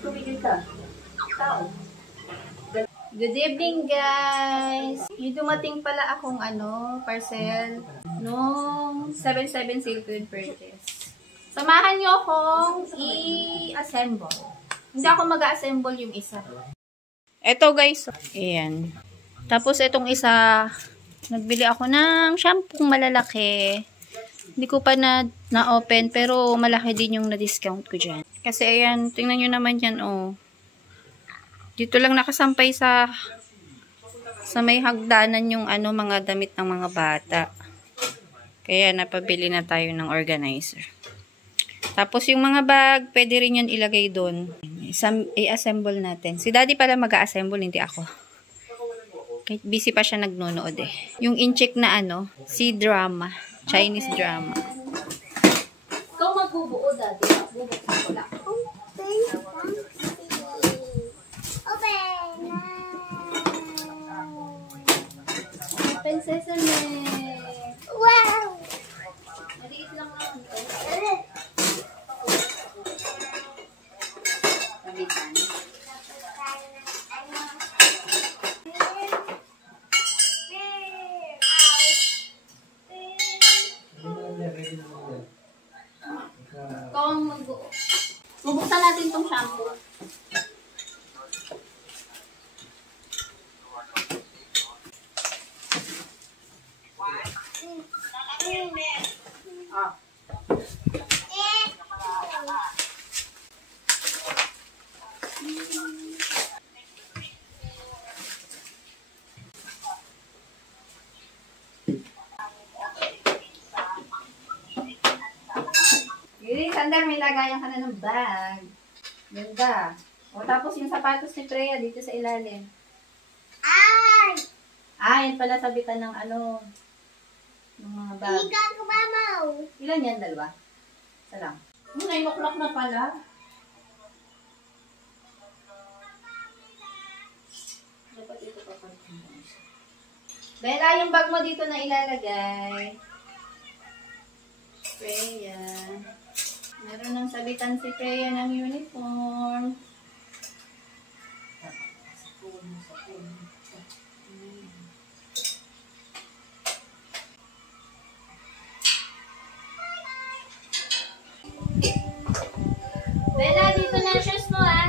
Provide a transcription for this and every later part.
Tumigil ka. Tao. Good evening, guys! May dumating pala akong parcel nung 7/7 sale ko yung purchase. Samahan nyo akong i-assemble. Hindi ako mag-assemble yung isa. Eto, guys. Ayan. Tapos, itong isa, nagbili ako ng shampoo malalaki. Hindi ko pa na-open, pero malaki din yung na-discount ko dyan. Kasi, ayan, tingnan nyo naman yan, oh. Dito lang nakasampay sa may hagdanan yung mga damit ng mga bata. Kaya napabili na tayo ng organizer. Tapos yung mga bag, pwede rin yan ilagay doon. I-assemble natin. Si Daddy pala mag-a-assemble, hindi ako. Kahit busy pa siya nagnonood eh. Yung in-check na C-drama. Chinese drama. Ikaw magbubuo, Daddy. Magbubuo lang. Open sesame. Wow! Maliit lang naman. Kabitan. Ikaw ang magbuo. Bubuksan natin itong shampoo. Sandar, may lagayan ka na ng bag. Ganda. O, tapos yung sapatos ni Freya dito sa ilalim. Ay! Yan pala sabitan ng ng mga bag. Ikan ko, mamaw. Ilan yan? Dalawa? Isa lang. 9 o'clock na pala. Dapat ito pa pala. Bella, yung bag mo dito na ilalagay. Freya. Meron ng sabitan si Freya ng uniform. Bella, dito na ang shoes mo, ah.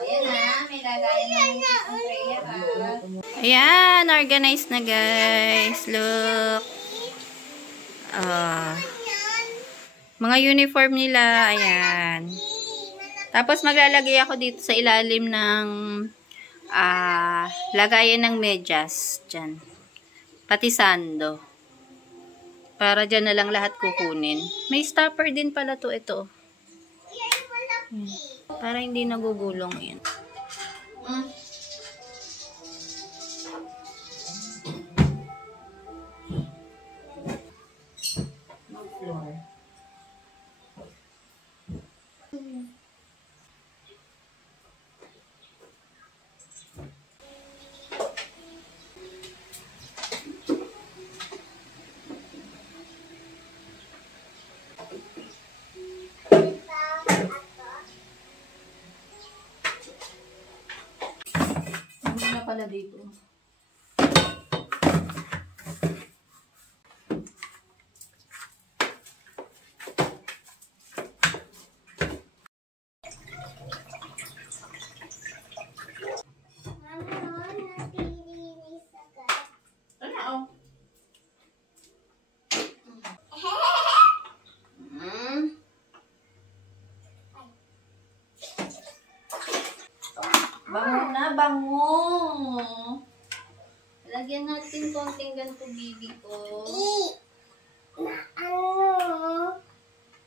Yan na. May lagayan ng Freya, ah. Ayan, organized na, guys. Look. Mga uniform nila, ayan. Tapos maglalagay ako dito sa ilalim ng lagayan ng medyas. Dyan. Pati sando. Para dyan na lang lahat kukunin. May stopper din pala to ito. Para hindi nagugulong yan. Pala dito. Bango na, bango. Lagyan natin konting ganito, bibi ko.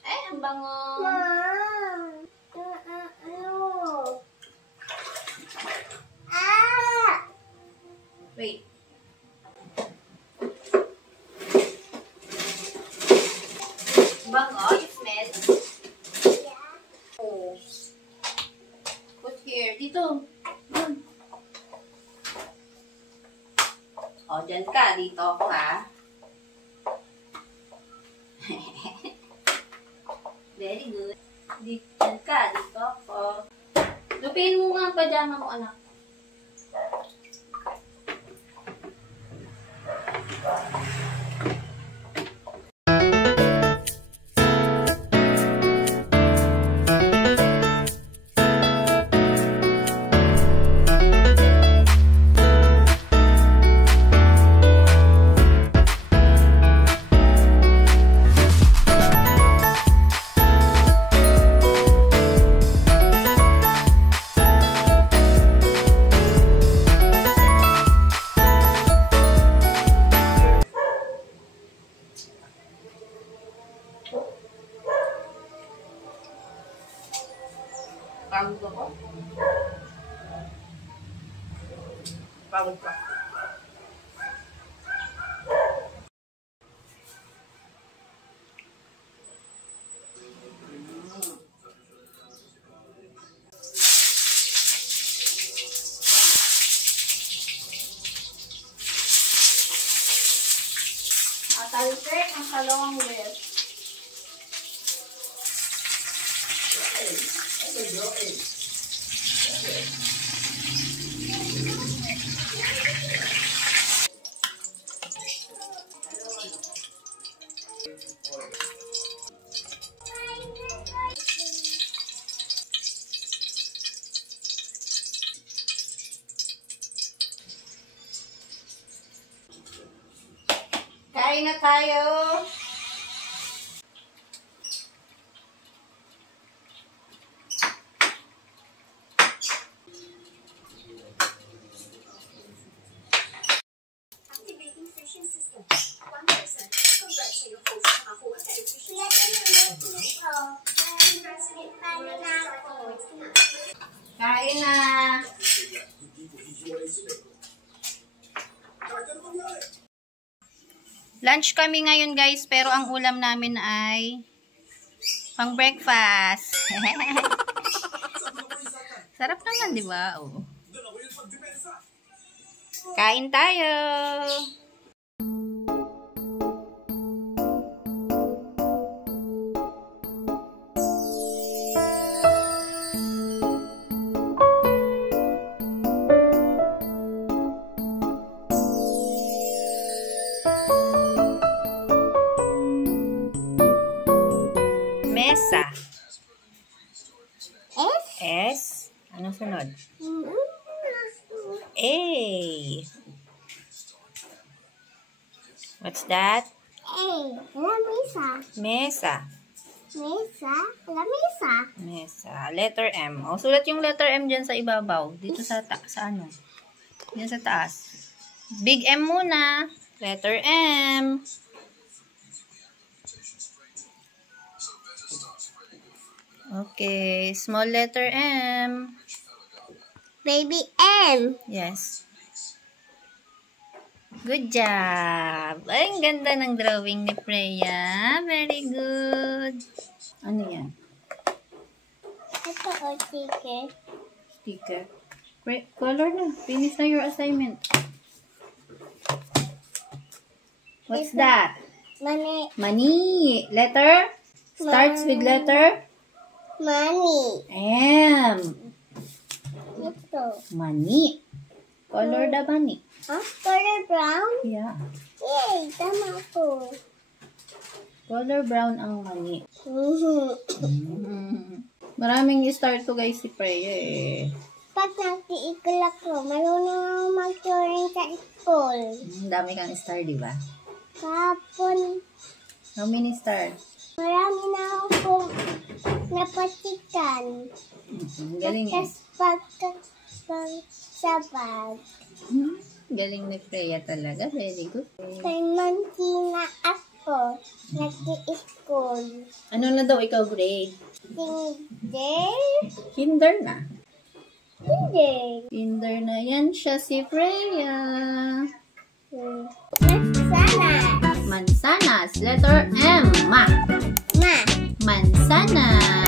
Ay, ang bango. Wait. Bango, you smell? Yeah. Oh. Put here. Dito. O, dyan ka. Dito ako, ha? Very good. Dito ka, dito ako. Lupiin mo nga ang pajama mo, anak. Pagod ako. Pagod ka. Talsik ang kalawang wet. Kain na tayo. Activating fishing system. 1%. Congrats sa iyong host na nakakuha sa fishing Kain na. Lunch kami ngayon guys, pero ang ulam namin ay pang breakfast. Sarap naman, di ba? Oh. Kain tayo. Mesa. S? S. Anong sunod? A. What's that? A. Lamisa. Mesa. Mesa. Lamisa. Mesa. Letter M. O, sulat yung letter M dyan sa ibabaw. Dito sa ano? Dyan sa taas. Big M muna. Letter M. Okay. Small letter M. Baby M. Yes. Good job. Ay, ang ganda ng drawing ni Freya. Very good. Ano yan? Ito o sticker. Sticker. Color na. Finish na your assignment. What's that? Money. Money. Letter? Starts with letter? Money. M. Ito. Money. Color the money. Huh? Color brown? Yeah. Yay! Tama ko. Color brown ang money. Maraming start to guys si Freya eh. Pag nag-iikol ako, marunong ako mag-touring sa school. Dami kang star, di ba? Kapon, How many stars? marami na akong napatikan. Galing eh. Sabag. Galing ni Freya talaga. Very good. Kay monkey na ako, nag-i-school. Ano na daw ikaw grade? Kinder? Kinder na. Kinder. Kinder na yan siya si Freya. Mansanas. Mansanas. Letter M. Ma. Ma. Mansanas.